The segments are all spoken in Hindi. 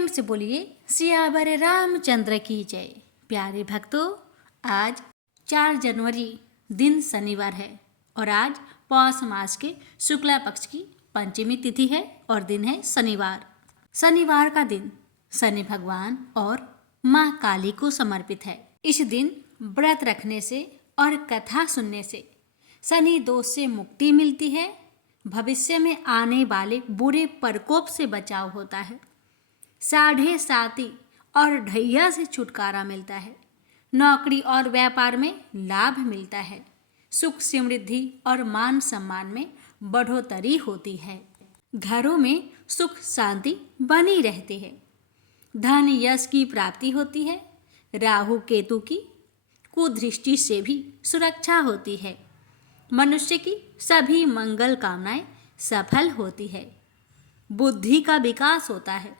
प्रेम से बोलिए सियावर रामचंद्र की जय। प्यारे भक्तों, आज 4 जनवरी दिन शनिवार है और आज पौष मास के शुक्ला पक्ष की पंचमी तिथि है और दिन है शनिवार। शनिवार का दिन शनि भगवान और माँ काली को समर्पित है। इस दिन व्रत रखने से और कथा सुनने से शनि दोष से मुक्ति मिलती है। भविष्य में आने वाले बुरे प्रकोप से बचाव होता है। साढ़े साती और ढैया से छुटकारा मिलता है। नौकरी और व्यापार में लाभ मिलता है। सुख समृद्धि और मान सम्मान में बढ़ोतरी होती है। घरों में सुख शांति बनी रहती है। धन यश की प्राप्ति होती है। राहु केतु की कुदृष्टि से भी सुरक्षा होती है। मनुष्य की सभी मंगल कामनाएं सफल होती है। बुद्धि का विकास होता है।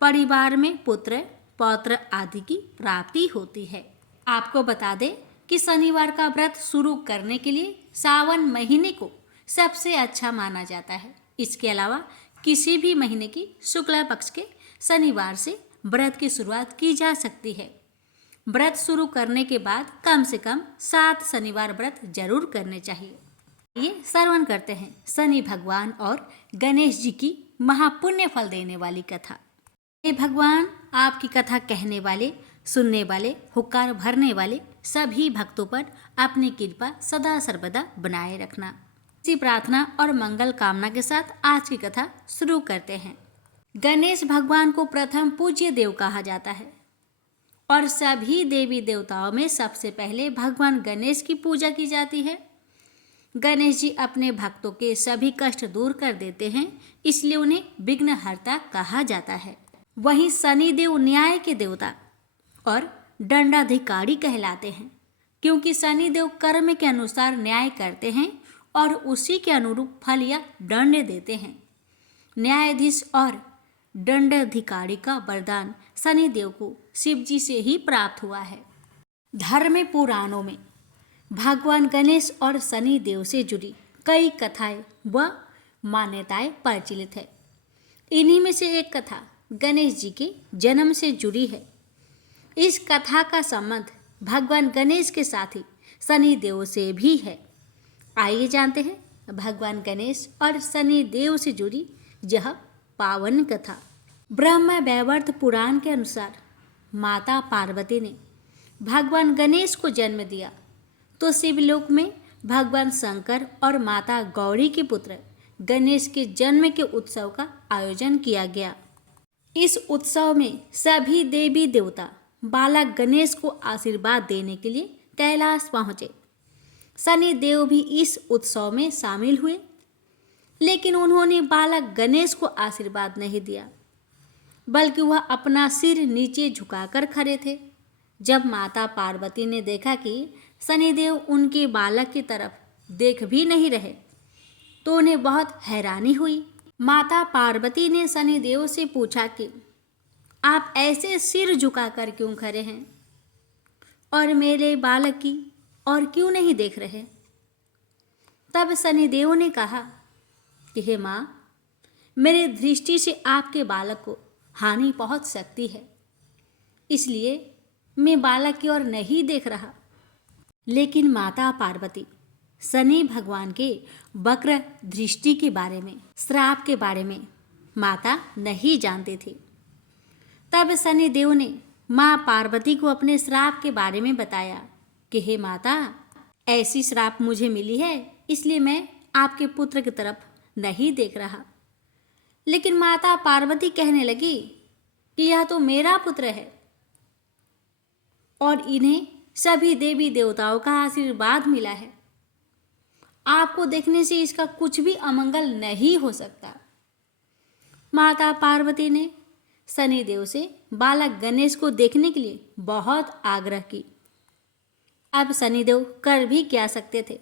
परिवार में पुत्र पौत्र आदि की प्राप्ति होती है। आपको बता दें कि शनिवार का व्रत शुरू करने के लिए सावन महीने को सबसे अच्छा माना जाता है। इसके अलावा किसी भी महीने की शुक्ला पक्ष के शनिवार से व्रत की शुरुआत की जा सकती है। व्रत शुरू करने के बाद कम से कम 7 शनिवार व्रत जरूर करने चाहिए। ये श्रवण करते हैं शनि भगवान और गणेश जी की महापुण्य फल देने वाली कथा। हे भगवान, आपकी कथा कहने वाले, सुनने वाले, हुक्कार भरने वाले सभी भक्तों पर अपनी कृपा सदा सर्वदा बनाए रखना। इसी प्रार्थना और मंगल कामना के साथ आज की कथा शुरू करते हैं। गणेश भगवान को प्रथम पूज्य देव कहा जाता है और सभी देवी देवताओं में सबसे पहले भगवान गणेश की पूजा की जाती है। गणेश जी अपने भक्तों के सभी कष्ट दूर कर देते हैं, इसलिए उन्हें विघ्नहर्ता कहा जाता है। वहीं शनिदेव न्याय के देवता और दंडाधिकारी कहलाते हैं, क्योंकि शनिदेव कर्म के अनुसार न्याय करते हैं और उसी के अनुरूप फल या दंड देते हैं। न्यायाधीश और दंडाधिकारी का वरदान शनिदेव को शिव जी से ही प्राप्त हुआ है। धर्म पुराणों में भगवान गणेश और शनिदेव से जुड़ी कई कथाएं व मान्यताएं प्रचलित है। इन्हीं में से एक कथा गणेश जी के जन्म से जुड़ी है। इस कथा का संबंध भगवान गणेश के साथ ही शनिदेव से भी है। आइए जानते हैं भगवान गणेश और शनिदेव से जुड़ी यह पावन कथा। ब्रह्म वैवर्त पुराण के अनुसार माता पार्वती ने भगवान गणेश को जन्म दिया तो शिवलोक में भगवान शंकर और माता गौरी के पुत्र गणेश के जन्म के उत्सव का आयोजन किया गया। इस उत्सव में सभी देवी देवता बालक गणेश को आशीर्वाद देने के लिए कैलाश पहुँचे। शनिदेव भी इस उत्सव में शामिल हुए, लेकिन उन्होंने बालक गणेश को आशीर्वाद नहीं दिया, बल्कि वह अपना सिर नीचे झुकाकर खड़े थे। जब माता पार्वती ने देखा कि शनिदेव उनके बालक की तरफ देख भी नहीं रहे, तो उन्हें बहुत हैरानी हुई। माता पार्वती ने शनिदेव से पूछा कि आप ऐसे सिर झुकाकर क्यों खड़े हैं और मेरे बालक की और क्यों नहीं देख रहे। तब शनिदेव ने कहा कि हे माँ, मेरे दृष्टि से आपके बालक को हानि पहुंच सकती है, इसलिए मैं बालक की ओर नहीं देख रहा। लेकिन माता पार्वती शनि भगवान के वक्र दृष्टि के बारे में, श्राप के बारे में माता नहीं जानती थी। तब शनिदेव ने माँ पार्वती को अपने श्राप के बारे में बताया कि हे माता, ऐसी श्राप मुझे मिली है, इसलिए मैं आपके पुत्र की तरफ नहीं देख रहा। लेकिन माता पार्वती कहने लगी कि यह तो मेरा पुत्र है और इन्हें सभी देवी देवताओं का आशीर्वाद मिला है। आपको देखने से इसका कुछ भी अमंगल नहीं हो सकता। माता पार्वती ने शनिदेव से बालक गणेश को देखने के लिए बहुत आग्रह की। अब शनिदेव कर भी क्या सकते थे,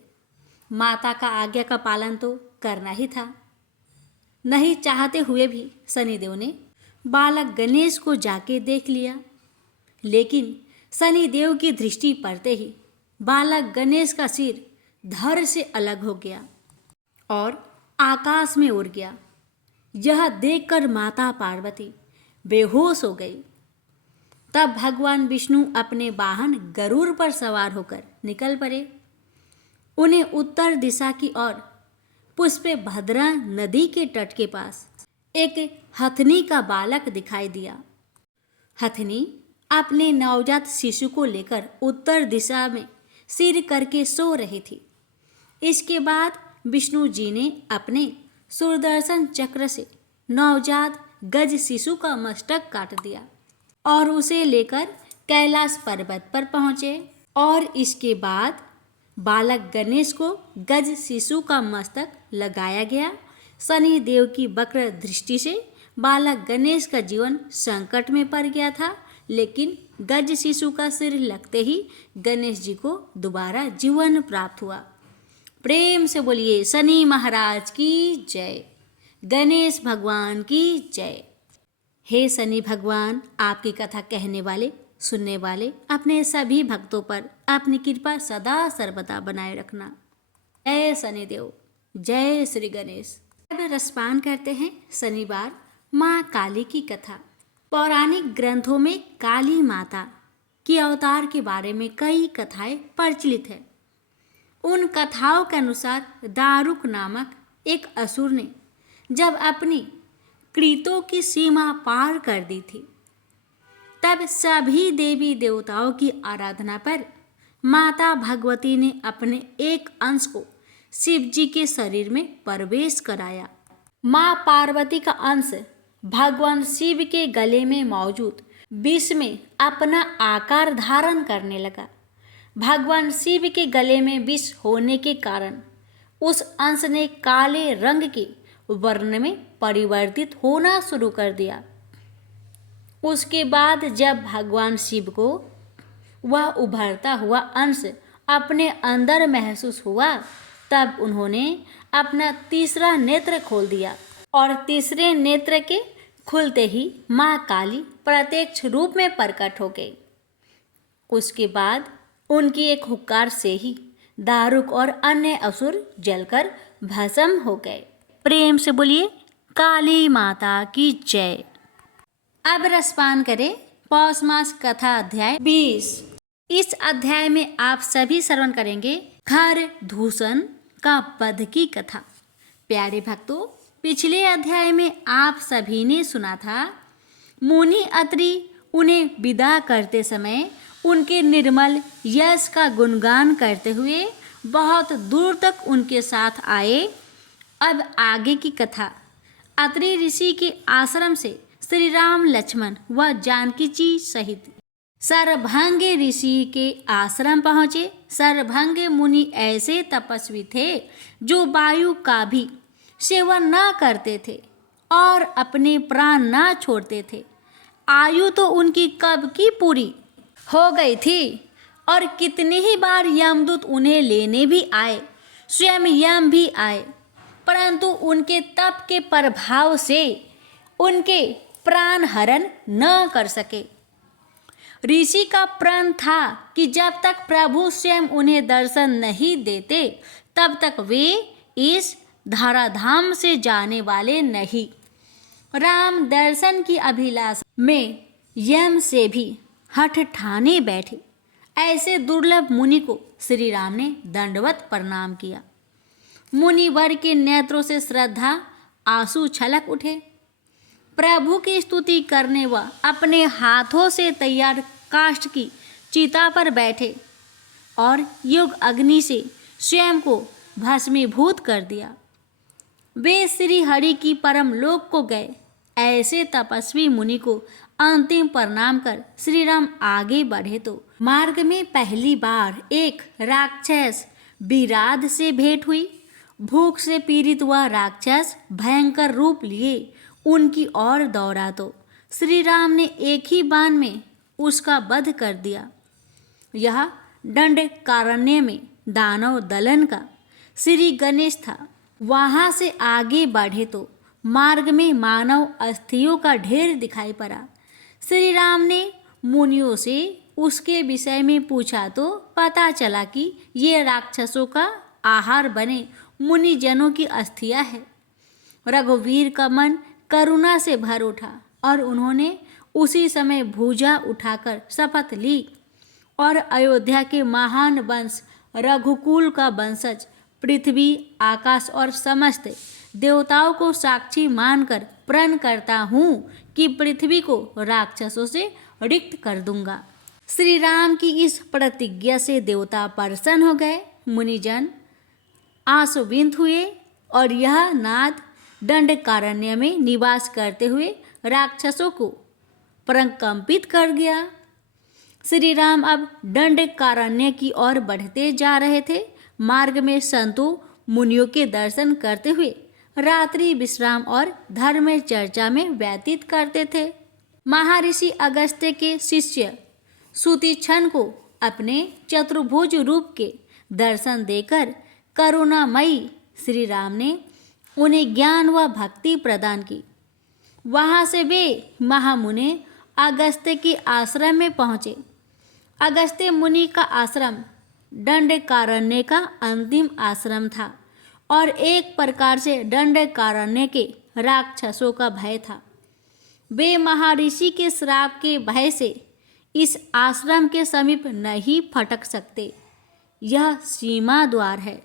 माता का आज्ञा का पालन तो करना ही था। नहीं चाहते हुए भी शनिदेव ने बालक गणेश को जाके देख लिया, लेकिन शनिदेव की दृष्टि पड़ते ही बालक गणेश का सिर धड़ से अलग हो गया और आकाश में उड़ गया। यह देखकर माता पार्वती बेहोश हो गई। तब भगवान विष्णु अपने वाहन गरुड़ पर सवार होकर निकल पड़े। उन्हें उत्तर दिशा की ओर पुष्पभद्रा नदी के तट के पास एक हथनी का बालक दिखाई दिया। हथनी अपने नवजात शिशु को लेकर उत्तर दिशा में सिर करके सो रही थी। इसके बाद विष्णु जी ने अपने सुदर्शन चक्र से नवजात गज शिशु का मस्तक काट दिया और उसे लेकर कैलाश पर्वत पर पहुँचे। और इसके बाद बालक गणेश को गज शिशु का मस्तक लगाया गया। शनि देव की वक्र दृष्टि से बालक गणेश का जीवन संकट में पड़ गया था, लेकिन गज शिशु का सिर लगते ही गणेश जी को दोबारा जीवन प्राप्त हुआ। प्रेम से बोलिए शनि महाराज की जय, गणेश भगवान की जय। हे शनि भगवान, आपकी कथा कहने वाले सुनने वाले अपने सभी भक्तों पर अपनी कृपा सदा सर्वदा बनाए रखना। जय शनिदेव, जय श्री गणेश। अब रसपान करते हैं शनिवार माँ काली की कथा। पौराणिक ग्रंथों में काली माता की अवतार के बारे में कई कथाएं प्रचलित है। उन कथाओं के अनुसार दारुक नामक एक असुर ने जब अपनी कृतों की सीमा पार कर दी थी, तब सभी देवी देवताओं की आराधना पर माता भगवती ने अपने एक अंश को शिव जी के शरीर में प्रवेश कराया। माँ पार्वती का अंश भगवान शिव के गले में मौजूद विष में अपना आकार धारण करने लगा। भगवान शिव के गले में विष होने के कारण उस अंश ने काले रंग के वर्ण में परिवर्तित होना शुरू कर दिया। उसके बाद जब भगवान शिव को वह उभरता हुआ अंश अपने अंदर महसूस हुआ, तब उन्होंने अपना तीसरा नेत्र खोल दिया और तीसरे नेत्र के खुलते ही माँ काली प्रत्यक्ष रूप में प्रकट हो गई। उसके बाद उनकी एक हुक्कार से ही दारुक और अन्य असुर जलकर भस्म हो गए। प्रेम से बोलिए काली माता की जय। अब रसपान करें पौष मास कथा अध्याय 20। इस अध्याय में आप सभी श्रवण करेंगे खर दूषण का वध की कथा। प्यारे भक्तों, पिछले अध्याय में आप सभी ने सुना था मुनि अत्रि उन्हें विदा करते समय उनके निर्मल यश का गुणगान करते हुए बहुत दूर तक उनके साथ आए। अब आगे की कथा। अत्रि ऋषि के आश्रम से श्री राम लक्ष्मण व जानकी जी सहित सरभंगे ऋषि के आश्रम पहुँचे। सरभंगे मुनि ऐसे तपस्वी थे जो वायु का भी सेवन न करते थे और अपने प्राण न छोड़ते थे। आयु तो उनकी कब की पूरी हो गई थी और कितनी ही बार यमदूत उन्हें लेने भी आए, स्वयं यम भी आए, परंतु उनके तप के प्रभाव से उनके प्राण हरण न कर सके। ऋषि का प्रण था कि जब तक प्रभु स्वयं उन्हें दर्शन नहीं देते तब तक वे इस धराधाम से जाने वाले नहीं। राम दर्शन की अभिलाषा में यम से भी हठ ठाने बैठे। ऐसे दुर्लभ मुनि को श्री राम ने दंडवत प्रणाम किया। मुनिवर के नेत्रों से श्रद्धा आंसू छलक उठे। प्रभु की स्तुति करने व अपने हाथों से तैयार काष्ठ की चिता पर बैठे और युग अग्नि से स्वयं को भस्मीभूत कर दिया। वे श्री हरि की परम लोक को गए। ऐसे तपस्वी मुनि को अंतिम प्रणाम कर श्री राम आगे बढ़े तो मार्ग में पहली बार एक राक्षस विराध से भेंट हुई। भूख से पीड़ित वह राक्षस भयंकर रूप लिए उनकी ओर दौड़ा तो श्री राम ने एक ही बाण में उसका वध कर दिया। यह दंडकारण्य में दानव दलन का श्री गणेश था। वहाँ से आगे बढ़े तो मार्ग में मानव अस्थियों का ढेर दिखाई पड़ा। श्री राम ने मुनियों से उसके विषय में पूछा तो पता चला कि ये राक्षसों का आहार बने मुनिजनों की अस्थियां है। रघुवीर का मन करुणा से भर उठा और उन्होंने उसी समय भुजा उठाकर शपथ ली और अयोध्या के महान वंश रघुकुल का वंशज पृथ्वी, आकाश और समस्त देवताओं को साक्षी मानकर प्रण करता हूँ कि पृथ्वी को राक्षसों से रिक्त कर दूंगा। श्री राम की इस प्रतिज्ञा से देवता प्रसन्न हो गए। मुनिजन आशुविंत हुए और यह नाद दंडकारण्य में निवास करते हुए राक्षसों को प्रकंपित कर गया। श्री राम अब दंडकारण्य की ओर बढ़ते जा रहे थे। मार्ग में संतों मुनियों के दर्शन करते हुए रात्रि विश्राम और धर्म चर्चा में व्यतीत करते थे। महर्षि अगस्त्य के शिष्य सुतीक्षण को अपने चतुर्भुज रूप के दर्शन देकर करुणामयी श्री राम ने उन्हें ज्ञान व भक्ति प्रदान की। वहाँ से वे महामुनि अगस्त्य के आश्रम में पहुँचे। अगस्त्य मुनि का आश्रम दंडकारण्य का अंतिम आश्रम था और एक प्रकार से दंडकारण्य के राक्षसों का भय था। वे महर्षि के श्राप के भय से इस आश्रम के समीप नहीं फटक सकते। यह सीमा द्वार है।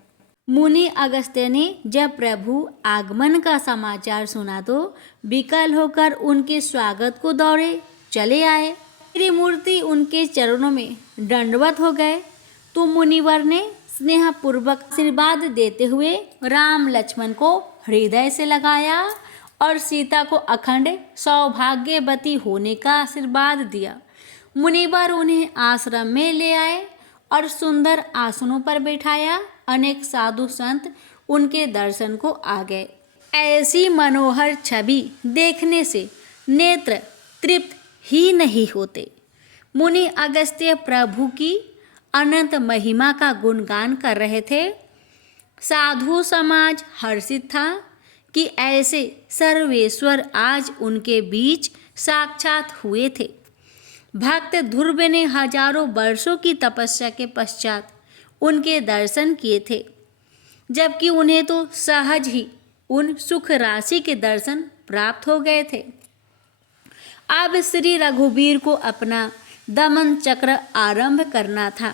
मुनि अगस्त्य ने जब प्रभु आगमन का समाचार सुना तो विकल होकर उनके स्वागत को दौड़े चले आए। त्रिमूर्ति उनके चरणों में दंडवत हो गए तो मुनिवर ने स्नेहपूर्वक आशीर्वाद देते हुए राम लक्ष्मण को हृदय से लगाया और सीता को अखंड सौभाग्यवती होने का आशीर्वाद दिया। मुनिवर उन्हें आश्रम में ले आए और सुंदर आसनों पर बैठाया। अनेक साधु संत उनके दर्शन को आ गए। ऐसी मनोहर छवि देखने से नेत्र तृप्त ही नहीं होते। मुनि अगस्त्य प्रभु की अनंत महिमा का गुणगान कर रहे थे। साधु समाज हर्षित था कि ऐसे सर्वेश्वर आज उनके बीच साक्षात हुए थे। भक्त ध्रुव ने हजारों वर्षों की तपस्या के पश्चात उनके दर्शन किए थे, जबकि उन्हें तो सहज ही उन सुख राशि के दर्शन प्राप्त हो गए थे। अब श्री रघुवीर को अपना दमन चक्र आरंभ करना था,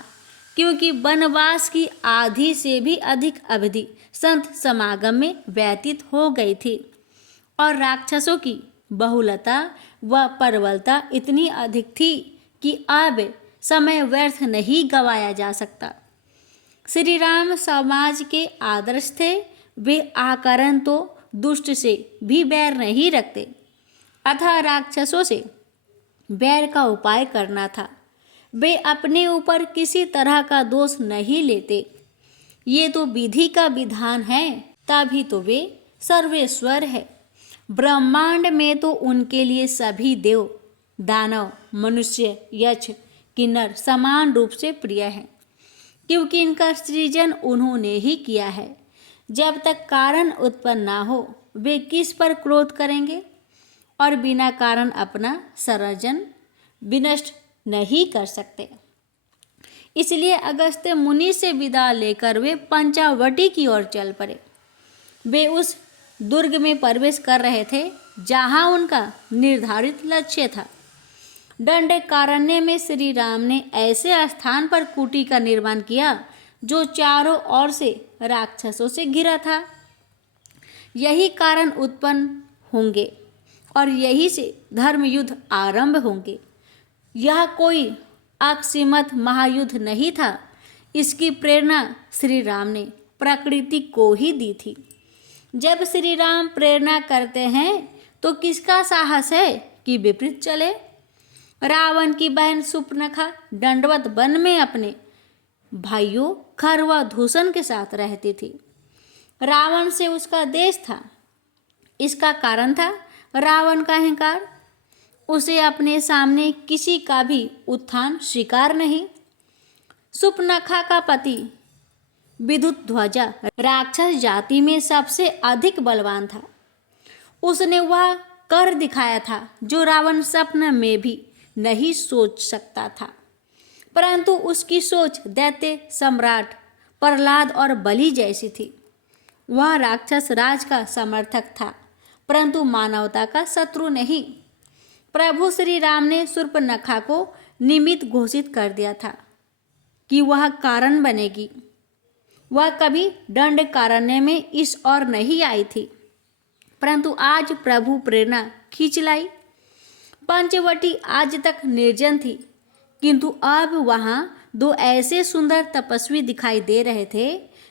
क्योंकि वनवास की आधी से भी अधिक अवधि संत समागम में व्यतीत हो गई थी और राक्षसों की बहुलता व प्रबलता इतनी अधिक थी कि अब समय व्यर्थ नहीं गवाया जा सकता। श्री राम समाज के आदर्श थे। वे आकारण तो दुष्ट से भी बैर नहीं रखते, अतः राक्षसों से बैर का उपाय करना था। वे अपने ऊपर किसी तरह का दोष नहीं लेते। ये तो विधि का विधान है, तभी तो वे सर्वेश्वर है। ब्रह्मांड में तो उनके लिए सभी देव, दानव, मनुष्य, यक्ष, किन्नर समान रूप से प्रिय हैं, क्योंकि इनका सृजन उन्होंने ही किया है। जब तक कारण उत्पन्न ना हो वे किस पर क्रोध करेंगे और बिना कारण अपना सृजन विनष्ट नहीं कर सकते। इसलिए अगस्त्य मुनि से विदा लेकर वे पंचावटी की ओर चल पड़े। वे उस दुर्ग में प्रवेश कर रहे थे जहां उनका निर्धारित लक्ष्य था। दंडकारण्य में श्री राम ने ऐसे स्थान पर कुटी का निर्माण किया जो चारों ओर से राक्षसों से घिरा था। यही कारण उत्पन्न होंगे और यही से धर्म युद्ध आरंभ होंगे। यह कोई अकस्मात महायुद्ध नहीं था। इसकी प्रेरणा श्री राम ने प्रकृति को ही दी थी। जब श्री राम प्रेरणा करते हैं तो किसका साहस है कि विपरीत चले। रावण की बहन सुपर्णखा दंडवत वन में अपने भाइयों खर व धूषण के साथ रहती थी। रावण से उसका देश था। इसका कारण था रावण का अहंकार। उसे अपने सामने किसी का भी उत्थान स्वीकार नहीं। सुपर्णखा का पति विद्युध्वजा राक्षस जाति में सबसे अधिक बलवान था। उसने वह कर दिखाया था जो रावण स्वप्न में भी नहीं सोच सकता था। परंतु उसकी सोच दैत्य सम्राट प्रहलाद और बलि जैसी थी। वह राक्षस राज का समर्थक था, परंतु मानवता का शत्रु नहीं। प्रभु श्री राम ने शूर्पणखा को निमित्त घोषित कर दिया था कि वह कारण बनेगी। वह कभी दंड कारण्य में इस और नहीं आई थी, परंतु आज प्रभु प्रेरणा खींच लाई। पंचवटी आज तक निर्जन थी, किंतु अब वहाँ दो ऐसे सुंदर तपस्वी दिखाई दे रहे थे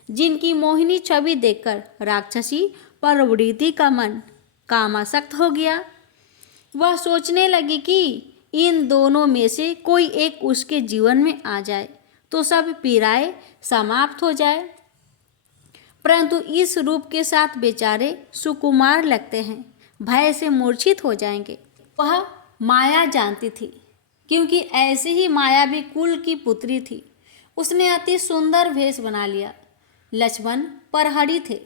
जिनकी मोहिनी छवि देखकर राक्षसी प्रवृत्ति का मन कामासक्त हो गया। वह सोचने लगी कि इन दोनों में से कोई एक उसके जीवन में आ जाए तो सब पीड़ाएं समाप्त हो जाए, परंतु इस रूप के साथ बेचारे सुकुमार लगते हैं, भय से मूर्छित हो जाएंगे। वह माया जानती थी, क्योंकि ऐसे ही माया भी कुल की पुत्री थी। उसने अति सुंदर वेश बना लिया। लक्ष्मण परहरी थे,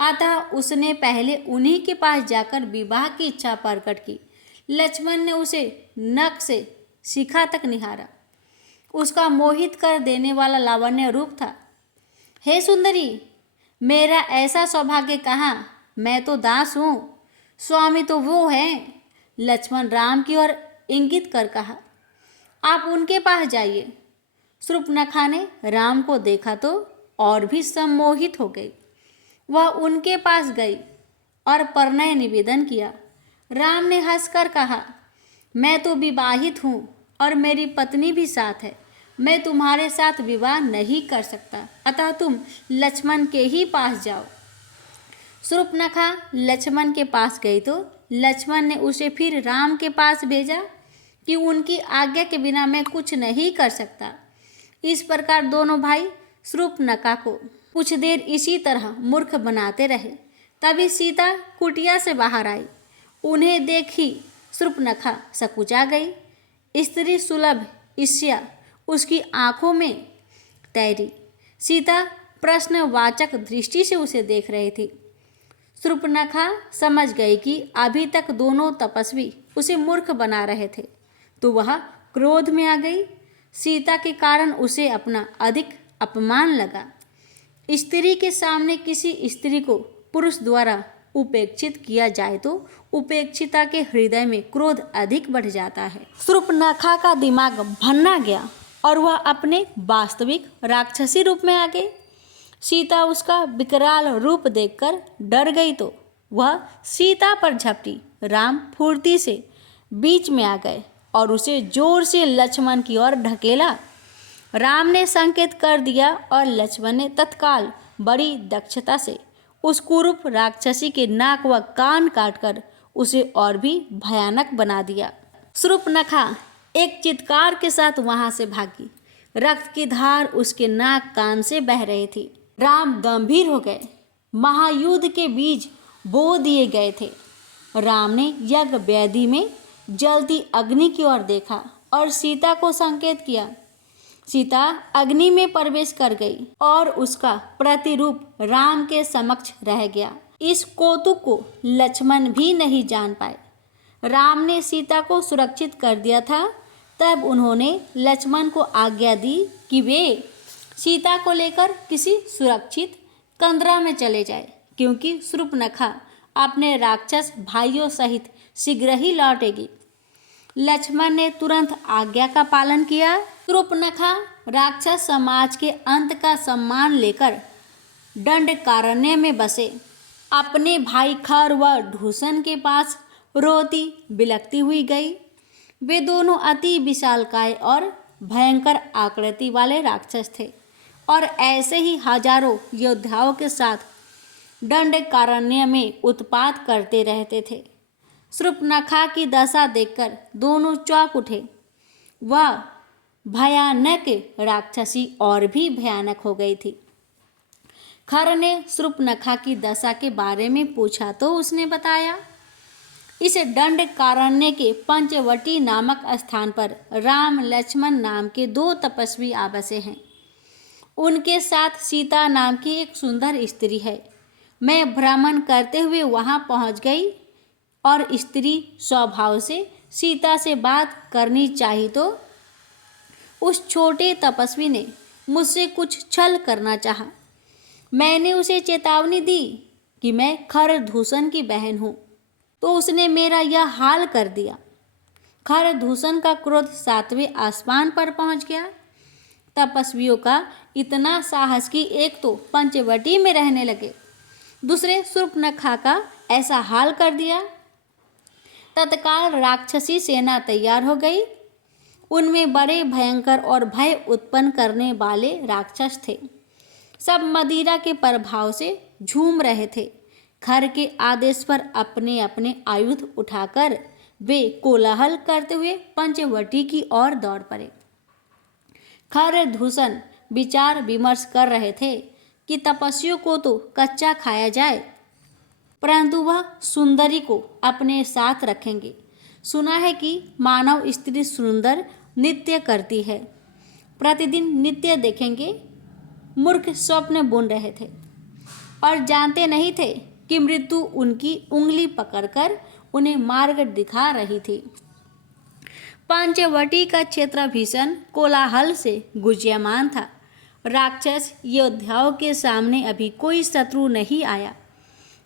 अतः उसने पहले उन्हीं के पास जाकर विवाह की इच्छा प्रकट की। लक्ष्मण ने उसे नख से शिखा तक निहारा। उसका मोहित कर देने वाला लावण्य रूप था। हे सुंदरी, मेरा ऐसा सौभाग्य कहाँ, मैं तो दास हूँ, स्वामी तो वो हैं। लक्ष्मण राम की ओर इंगित कर कहा, आप उनके पास जाइए। शूर्पणखा ने राम को देखा तो और भी सम्मोहित हो गई। वह उनके पास गई और परिणय निवेदन किया। राम ने हंसकर कहा, मैं तो विवाहित हूँ और मेरी पत्नी भी साथ है। मैं तुम्हारे साथ विवाह नहीं कर सकता, अतः तुम लक्ष्मण के ही पास जाओ। शूर्पणखा लक्ष्मण के पास गई तो लक्ष्मण ने उसे फिर राम के पास भेजा कि उनकी आज्ञा के बिना मैं कुछ नहीं कर सकता। इस प्रकार दोनों भाई शूर्पणखा को कुछ देर इसी तरह मूर्ख बनाते रहे। तभी सीता कुटिया से बाहर आई। उन्हें देखी शूर्पणखा सकुचा गई। स्त्री सुलभ ईर्ष्या उसकी आंखों में तैरी। सीता प्रश्नवाचक दृष्टि से उसे देख रही थी। शूर्पणखा समझ गई कि अभी तक दोनों तपस्वी उसे मूर्ख बना रहे थे, तो वह क्रोध में आ गई। सीता के कारण उसे अपना अधिक अपमान लगा। स्त्री के सामने किसी स्त्री को पुरुष द्वारा उपेक्षित किया जाए तो उपेक्षिता के हृदय में क्रोध अधिक बढ़ जाता है। शूर्पणखा का दिमाग भन्ना गया और वह अपने वास्तविक राक्षसी रूप में आ गई। सीता उसका विकराल रूप देखकर डर गई तो वह सीता पर झपटी। राम फुर्ती से बीच में आ गए और उसे जोर से लक्ष्मण की ओर ढकेला। राम ने संकेत कर दिया और लक्ष्मण ने तत्काल बड़ी दक्षता से उस कुरूप राक्षसी के नाक व कान काटकर उसे और भी भयानक बना दिया। शूर्पणखा एक चित्कार के साथ वहां से भागी। रक्त की धार उसके नाक कान से बह रही थी। राम गंभीर हो गए। महायुद्ध के बीज बो दिए गए थे। राम ने यज्ञ वेदी में जलती अग्नि की ओर देखा और सीता को संकेत किया। सीता अग्नि में प्रवेश कर गई और उसका प्रतिरूप राम के समक्ष रह गया। इस कौतुक को लक्ष्मण भी नहीं जान पाए। राम ने सीता को सुरक्षित कर दिया था, तब उन्होंने लक्ष्मण को आज्ञा दी कि वे सीता को लेकर किसी सुरक्षित कंदरा में चले जाए, क्योंकि शूर्पणखा अपने राक्षस भाइयों सहित शीघ्र ही लौटेगी। लक्ष्मण ने तुरंत आज्ञा का पालन किया। शूर्पणखा राक्षस समाज के अंत का सम्मान लेकर दंडकारण्य में बसे। अपने भाई खर व ढूसन के पास रोती बिलखती हुई गई। वे दोनों अति विशालकाय और भयंकर आकृति वाले राक्षस थे और ऐसे ही हजारों योद्धाओं के साथ दंडकारण्य में उत्पात करते रहते थे। शूर्पणखा की दशा देखकर दोनों चौंक उठे। वह भयानक राक्षसी और भी भयानक हो गई थी। खर ने शूर्पणखा की दशा के बारे में पूछा तो उसने बताया, इस दंडकारण्य के पंचवटी नामक स्थान पर राम लक्ष्मण नाम के दो तपस्वी आवासे हैं। उनके साथ सीता नाम की एक सुंदर स्त्री है। मैं भ्रमण करते हुए वहां पहुंच गई और स्त्री स्वभाव से सीता से बात करनी चाहिए तो उस छोटे तपस्वी ने मुझसे कुछ छल करना चाहा। मैंने उसे चेतावनी दी कि मैं खरदूषण की बहन हूँ, तो उसने मेरा यह हाल कर दिया। खरदूषण का क्रोध 7वें आसमान पर पहुंच गया। तपस्वियों का इतना साहस कि एक तो पंचवटी में रहने लगे, दूसरे शूर्पणखा का ऐसा हाल कर दिया। तत्काल राक्षसी सेना तैयार हो गई। उनमें बड़े भयंकर और भय उत्पन्न करने वाले राक्षस थे। सब मदिरा के प्रभाव से झूम रहे थे। खर के आदेश पर अपने अपने आयुध उठाकर वे कोलाहल करते हुए पंचवटी की ओर दौड़ पड़े। खरदूषण विचार विमर्श कर रहे थे कि तपस्वियों को तो कच्चा खाया जाए, परंतु वह सुंदरी को अपने साथ रखेंगे। सुना है कि मानव स्त्री सुंदर नृत्य करती है, प्रतिदिन नृत्य देखेंगे। मूर्ख स्वप्न बुन रहे थे और जानते नहीं थे कि मृत्यु उनकी उंगली पकड़कर उन्हें मार्ग दिखा रही थी। पंचवटी का क्षेत्र भीषण कोलाहल से गुंजयमान था। राक्षस योद्धाओं के सामने अभी कोई शत्रु नहीं आया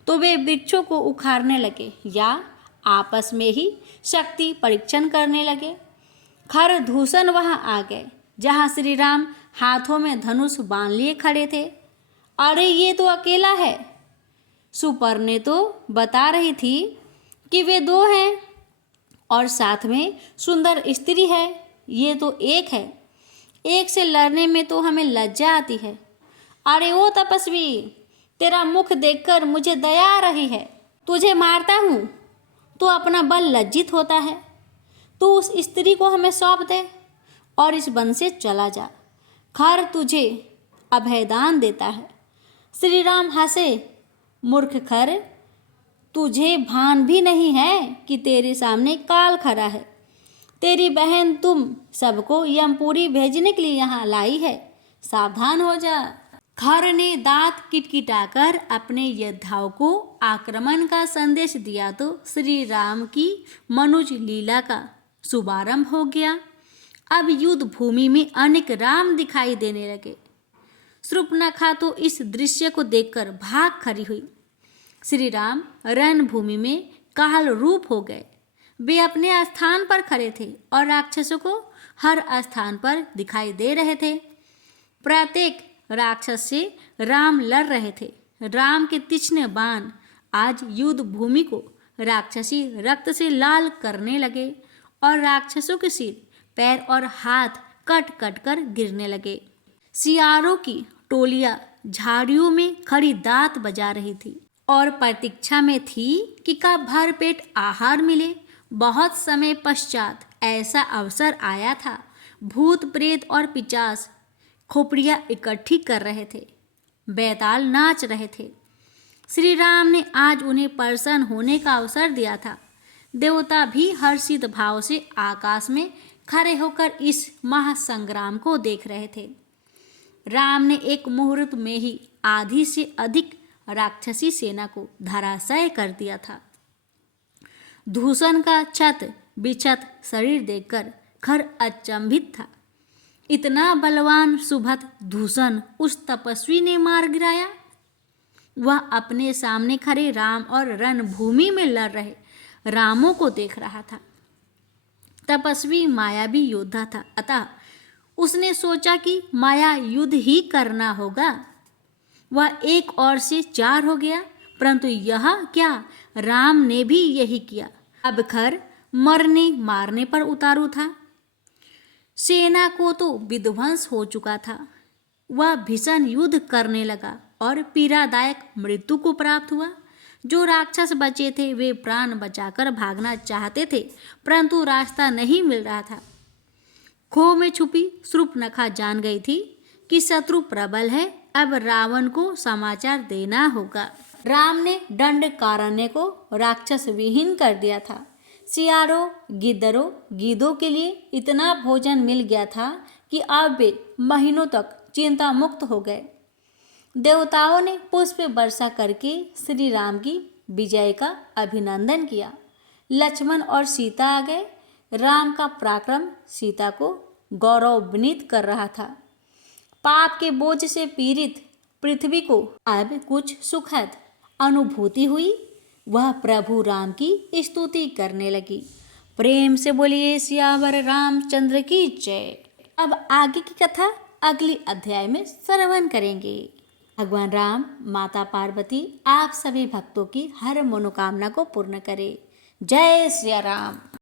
तो वे वृक्षों को उखाड़ने लगे या आपस में ही शक्ति परीक्षण करने लगे। खरदूषण वहां आ गए जहां श्री राम हाथों में धनुष बांध लिए खड़े थे। अरे ये तो अकेला है। सुपर्णे तो बता रही थी कि वे 2 हैं और साथ में सुंदर स्त्री है। ये तो एक है। एक से लड़ने में तो हमें लज्जा आती है। अरे ओ तपस्वी, तेरा मुख देखकर मुझे दया आ रही है। तुझे मारता हूँ तो अपना बल लज्जित होता है। तू उस स्त्री को हमें सौंप दे और इस वन से चला जा। खर तुझे अभयदान देता है। श्री राम हंसे। मूर्ख खर, तुझे भान भी नहीं है कि तेरे सामने काल खड़ा है। तेरी बहन तुम सबको यमपुरी भेजने के लिए यहाँ लाई है। सावधान हो जा। खर ने दांत किटकिटाकर अपने योद्धाओं को आक्रमण का संदेश दिया तो श्री राम की मनुज लीला का शुभारंभ हो गया। अब युद्ध भूमि में अनेक राम दिखाई देने लगे। शूर्पणखा तो इस दृश्य को देखकर भाग खड़ी हुई। श्री राम रणभूमि में काल रूप हो गए। वे अपने स्थान पर खड़े थे और राक्षसों को हर स्थान पर दिखाई दे रहे थे। प्रत्येक राक्षस से राम लड़ रहे थे। राम के तीक्ष्ण बाण आज युद्ध भूमि को राक्षसी रक्त से लाल करने लगे और राक्षसों के सिर, पैर और हाथ कट कट कर गिरने लगे। सियारों की टोलियां झाड़ियों में खड़ी दांत बजा रही थी और प्रतीक्षा में थी कि कब भरपेट आहार मिले। बहुत समय पश्चात ऐसा अवसर आया था। भूत प्रेत और पिशाच खोपड़ियां इकट्ठी कर रहे थे, बैताल नाच रहे थे। श्री राम ने आज उन्हें प्रसन्न होने का अवसर दिया था। देवता भी हर्षित भाव से आकाश में खड़े होकर इस महासंग्राम को देख रहे थे। राम ने एक मुहूर्त में ही आधी से अधिक राक्षसी सेना को धराशायी कर दिया था। दूषण का छत बिछत शरीर देखकर खर अचंभित था। इतना बलवान सुभत दूषण उस तपस्वी ने मार गिराया। वह अपने सामने खड़े राम और रणभूमि में लड़ रहे रामों को देख रहा था। तपस्वी मायावी योद्धा था, अतः उसने सोचा कि माया युद्ध ही करना होगा। वह 1 और से 4 हो गया, परंतु यह क्या, राम ने भी यही किया। अब खर मरने मारने पर उतारू था। सेना को तो विध्वंस हो चुका था। वह भीषण युद्ध करने लगा और पीड़ादायक मृत्यु को प्राप्त हुआ। जो राक्षस बचे थे वे प्राण बचाकर भागना चाहते थे, परंतु रास्ता नहीं मिल रहा था। खो में छुपी शूर्पणखा जान गई थी कि शत्रु प्रबल है। अब रावण को समाचार देना होगा। राम ने दंडकारण्य को राक्षस विहीन कर दिया था। सियारों, गिद्धरों, गीदों के लिए इतना भोजन मिल गया था कि अब वे महीनों तक चिंता मुक्त हो गए। देवताओं ने पुष्प वर्षा करके श्री राम की विजय का अभिनंदन किया। लक्ष्मण और सीता आ गए। राम का पराक्रम सीता को गौरवान्वित कर रहा था। पाप के बोझ से पीड़ित पृथ्वी को अब कुछ सुखद अनुभूति हुई। वह प्रभु राम की स्तुति करने लगी। प्रेम से बोलिए सियावर रामचंद्र की जय। अब आगे की कथा अगली अध्याय में श्रवण करेंगे। भगवान राम, माता पार्वती आप सभी भक्तों की हर मनोकामना को पूर्ण करे। जय सिया राम।